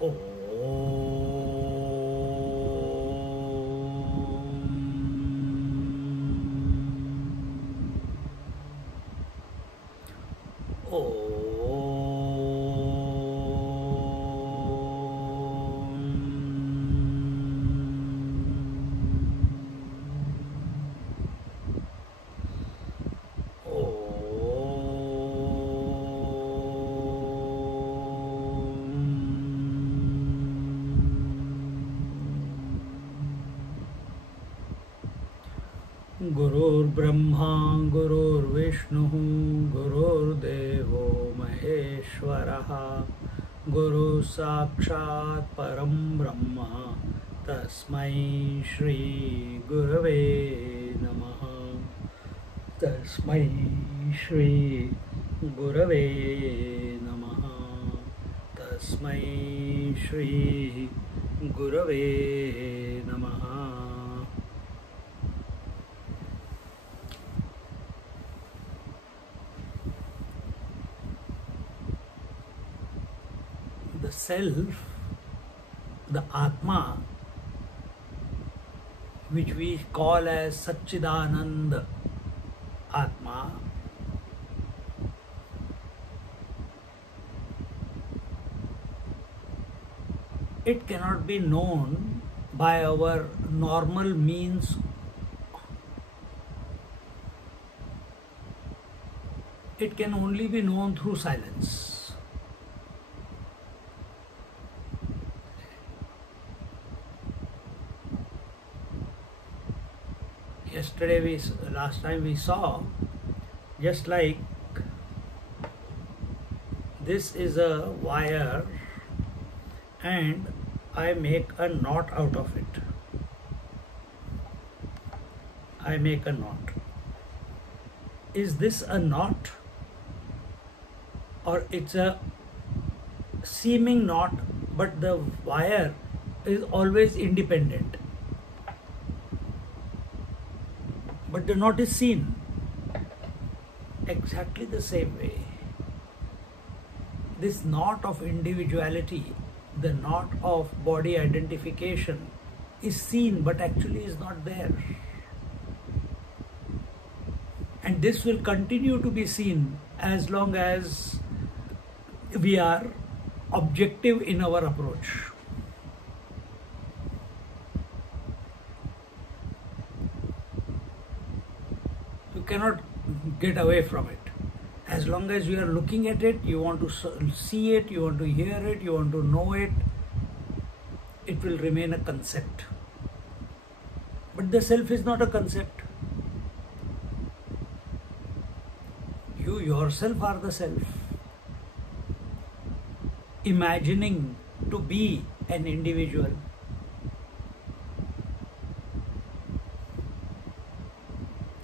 Om. Gurur Brahma, Gurur Vishnu, Gurur Devo Maheshwaraha, Guru Sakshat Param Brahma, Tasmai Shri Gurave Namaha, Tasmai Shri Gurave Namaha, Tasmai Shri Gurave Namaha. The self, the Atma, which we call as Satchidanand Atma, it cannot be known by our normal means. It can only be known through silence. Last time we saw, just like this is a wire and I make a knot out of it. I make a knot. Is this a knot, or it's a seeming knot, but the wire is always independent? But the knot is seen. Exactly the same way, this knot of individuality, the knot of body identification, is seen but actually is not there. And this will continue to be seen as long as we are objective in our approach. You cannot get away from it. As long as you are looking at it, you want to see it, you want to hear it, you want to know it, it will remain a concept. But the self is not a concept. You yourself are the self. Imagining to be an individual.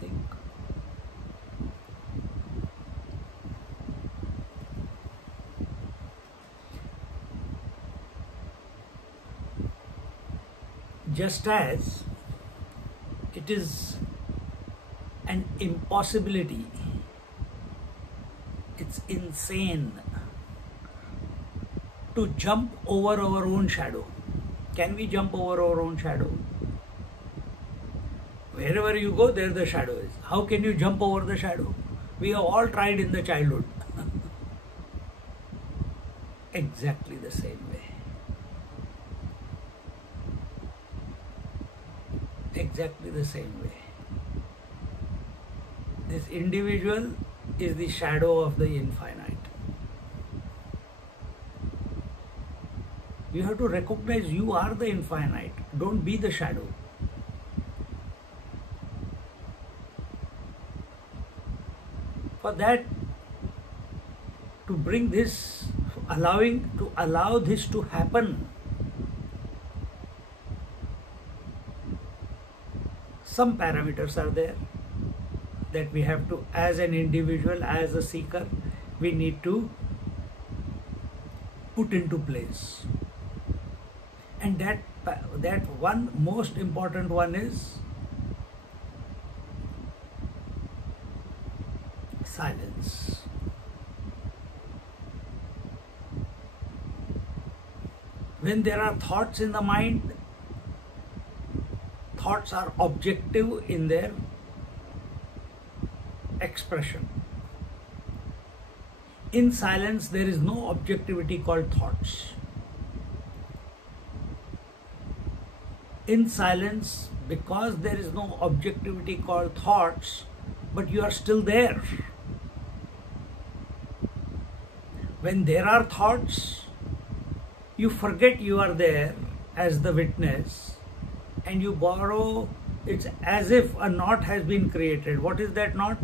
Think. Just as it is an impossibility, it's insane to jump over our own shadow. Can we jump over our own shadow? Wherever you go, there the shadow is. How can you jump over the shadow? We have all tried in the childhood. Exactly the same way. Exactly the same way. This individual is the shadow of the infinite. You have to recognize you are the infinite. Don't be the shadow. For that, to bring this, allow this to happen, some parameters are there that we have to, as an individual, as a seeker, we need to put into place. And that one most important one is silence. When there are thoughts in the mind, thoughts are objective in their expression. In silence, there is no objectivity called thoughts. In silence, because there is no objectivity called thoughts, but you are still there. When there are thoughts, you forget you are there as the witness, and you borrow, it's as if a knot has been created. What is that knot?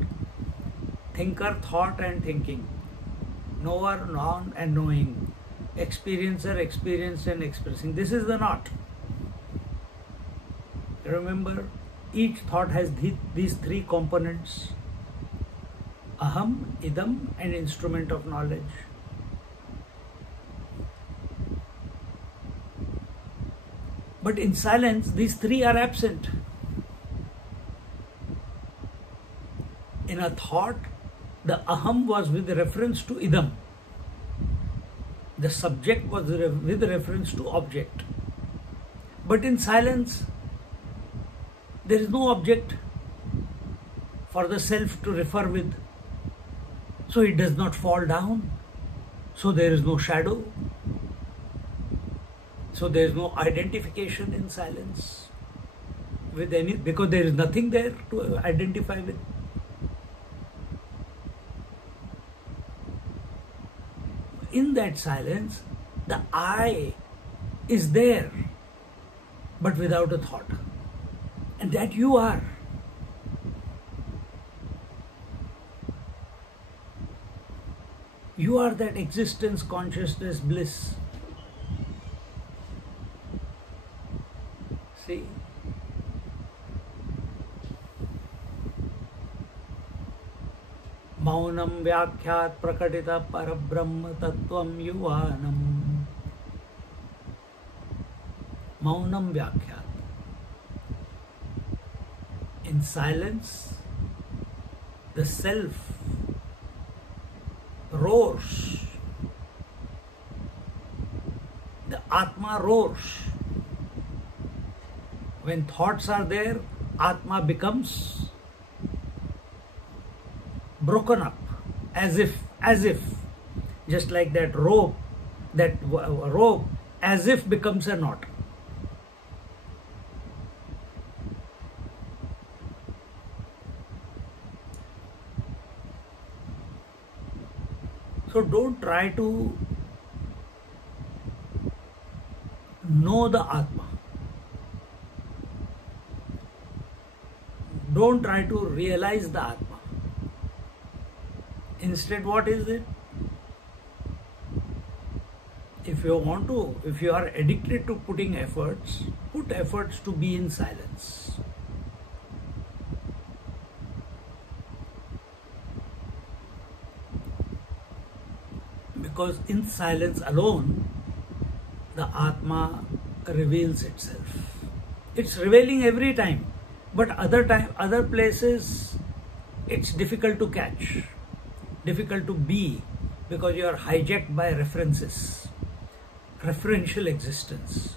Thinker, thought and thinking. Knower, known and knowing. Experiencer, experienced and expressing. This is the knot. Remember, each thought has these three components: aham, idam and instrument of knowledge. But in silence, these three are absent. In a thought, the aham was with reference to idam. The subject was with reference to object. But in silence, there is no object for the self to refer with. So it does not fall down. So there is no shadow. So there is no identification in silence with any, because there is nothing there to identify with. In that silence, the I is there, but without a thought. And that you are. You are that existence, consciousness, bliss. See? Maunam vyakhyat prakatita parabrahma tattvam yuvanam. Maunam vyakhyat. In silence, the self roars. The Atma roars. When thoughts are there, Atma becomes broken up, as if, just like that rope, as if becomes a knot. So don't try to know the Atma. Don't try to realize the Atma. Instead, what is it? If you are addicted to putting efforts, put efforts to be in silence. Because in silence alone, the Atma reveals itself. It's revealing every time, but other places, it's difficult to catch, difficult to be, because you are hijacked by references, referential existence.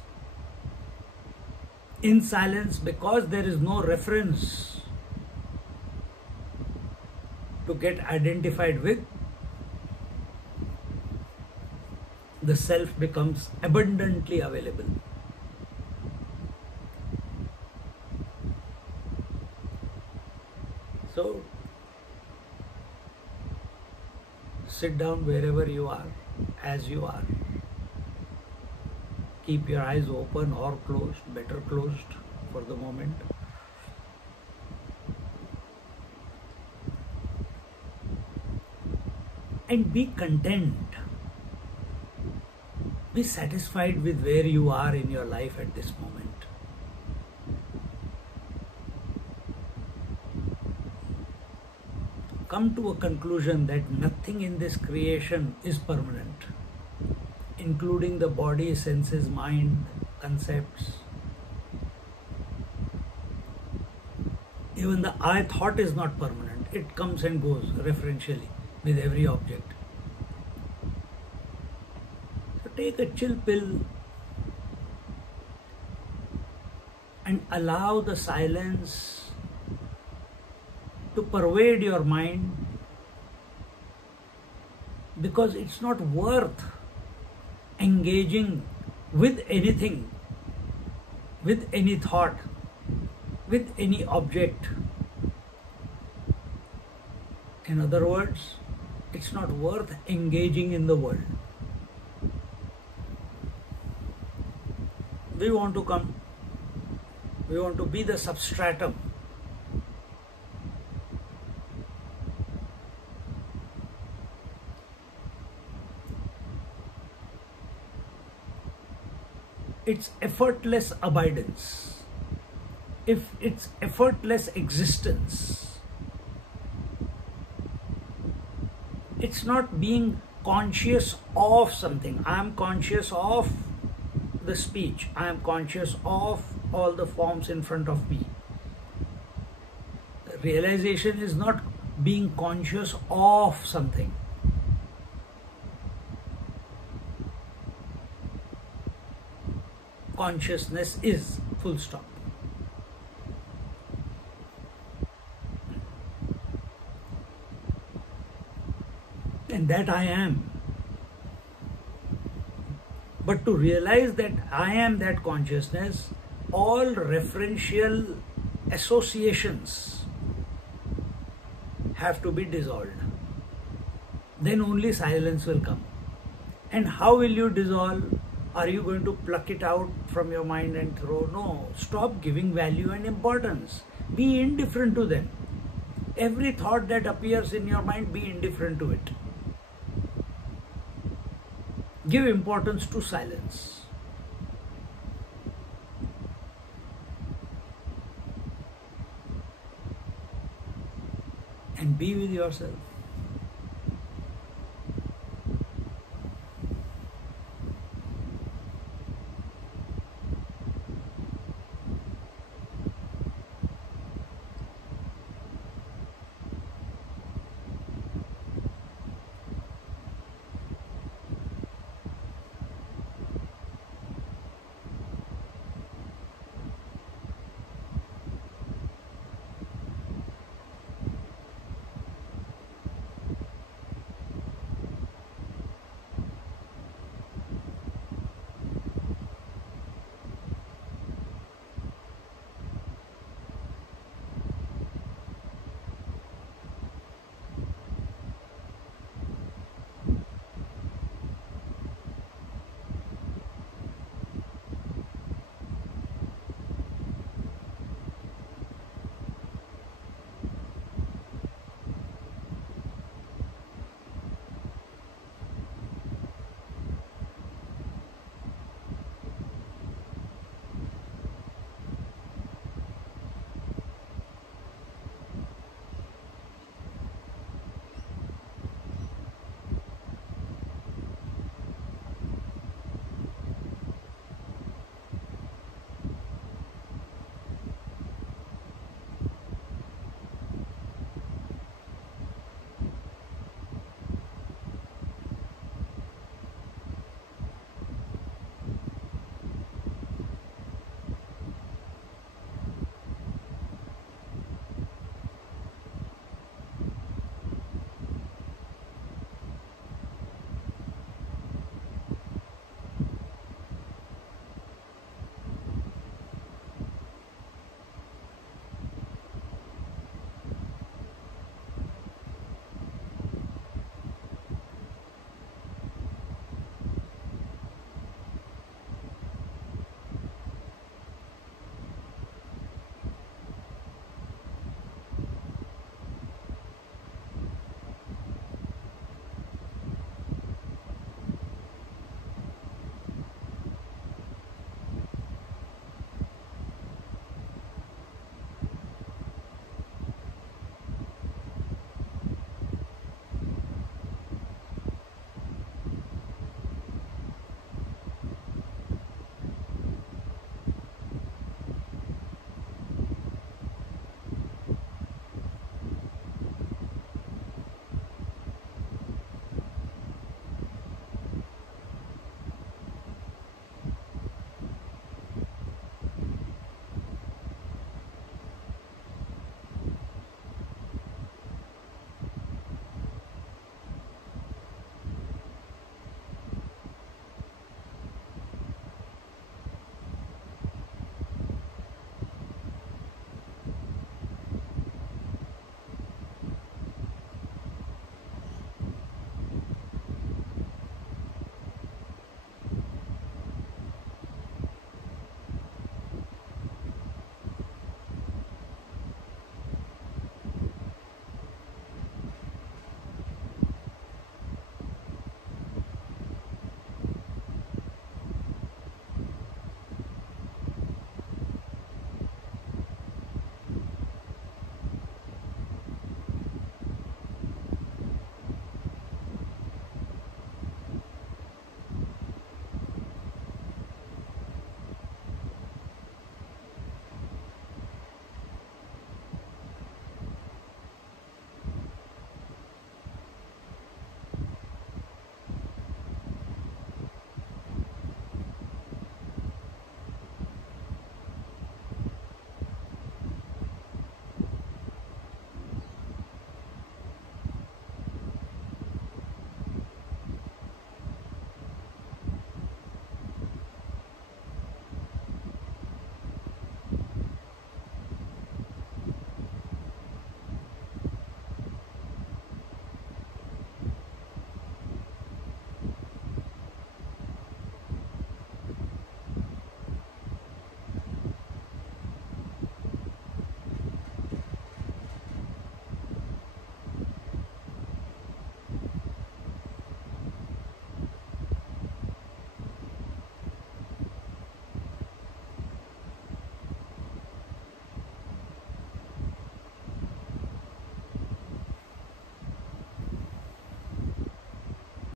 In silence, because there is no reference to get identified with, the self becomes abundantly available. So, sit down wherever you are, as you are. Keep your eyes open or closed, better closed for the moment. And be content. Be satisfied with where you are in your life at this moment. Come to a conclusion that nothing in this creation is permanent, including the body, senses, mind, concepts. Even the I thought is not permanent. It comes and goes referentially with every object. So take a chill pill and allow the silence to pervade your mind, because it's not worth engaging with anything, with any thought, with any object. In other words, it's not worth engaging in the world. We want to be the substratum. It's effortless abidance. If it's effortless existence, it's not being conscious of something. I am conscious of the speech. I am conscious of all the forms in front of me. The realization is not being conscious of something. Consciousness is, full stop. And that I am. But to realize that I am that consciousness, all referential associations have to be dissolved. Then only silence will come. And how will you dissolve? Are you going to pluck it out from your mind and throw? No. Stop giving value and importance. Be indifferent to them. Every thought that appears in your mind, be indifferent to it. Give importance to silence. And be with yourself.